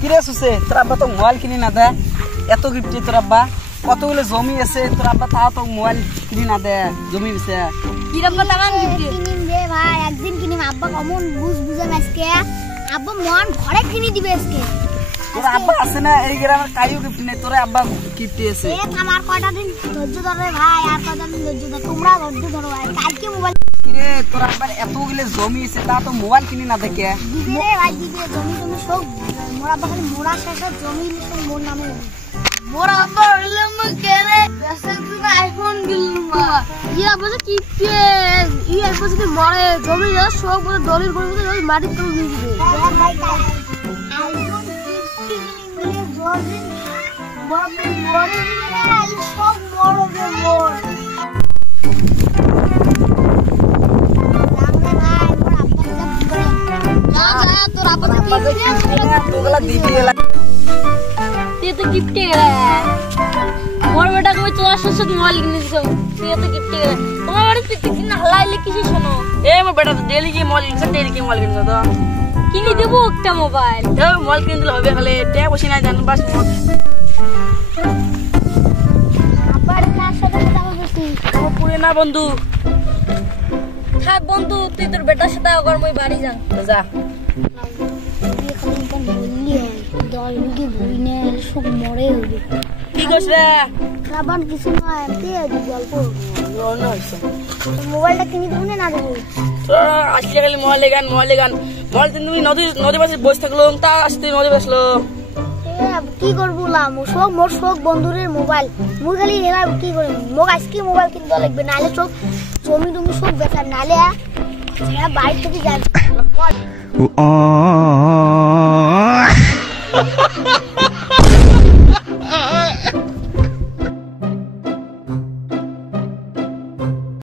কিরে সুসে তোর আব্বা তো মোবাইল কিনে না দেয় এত গিফট তোর আব্বা কতগুলো জমি আছে তোর আব্বা তাও তো মোবাইল কিনে না দেয় জমি বেচে কিরকম টাকার গিফট কিনিম রে ভাই একদিন কিনিম আব্বা কমন বুঝে আজকে আব্বা মন ঘরে কিনে দিবে আজকে তোর আব্বা আছে না এই গ্রামের কাইও গিফট নেই তোর আব্বা গিফট দিয়েছে এ আমার কয়টা দিন ধৈর্য ধরে ভাই আর কয়টা দিন ধৈর্য ধর তোমরা ধৈর্য ধরো ভাই কালকে মোবাইল কিরে তোর আব্বার এতগুলো জমি আছে তা তো মোবাইল কিনে না দেখে দিবে রে ভাই দিবে জমি তুমি সব মোরা আব্বা খালি মোরা শেষে জমি সব মোর নামে মোর আব্বা হইলে মু কেরে বেসে তুই আইফোন গিলমা ইয়া বলে কি পে ইয়া বলে মরে জমি যা সব বলে দলিল করে ওই মাটি তুলে দিয়ে দিবে ভাই আইফোন 15 জর্জি বাবু মরে আই সব মরবে মোর তোর আব্বা তোগুলা দিবি তুই তো গিফট মোর বেটা কই তোর সাথে মোবাইল কিনে দিছো তুই তো গিফট তোমার বাড়ি তুই কিনা হালাইলে কিছু শোনো এ মোর বেটা তো ডেইলি কি মোবাইল কিনছ ডেইলি কি মোবাইল কিনছ তো কিনে দেবো একটা মোবাইল এ মোবাইল কিনে দিলে হবে খালি টে বসি না জান বাস আবার কার সাথে কথা বলছিস ও পুরে না বন্ধু থাক বন্ধু তুই তোর বেটার সাথে আবার মই বাড়ি যা যা দলকে বই নে সব মরে হবে কি কইছ রে খাবার কিছু না এমনি গল্প অন্য হইছে মোবাইলটা কিনে দেবো না দেবো তো আসলে খালি মোবাইল গান মোবাইল তুমি নদী পাশে বসে থাকলো তা আসতে নদী বসলো কি করবো মোর শোক বন্ধুরের মোবাইল মুই খালি এবার কি করি মোক আজকে মোবাইল কিনতে লাগবে নাহলে চোখ জমি টমি সব বেকার নাহলে বাড়ি থেকে যাবে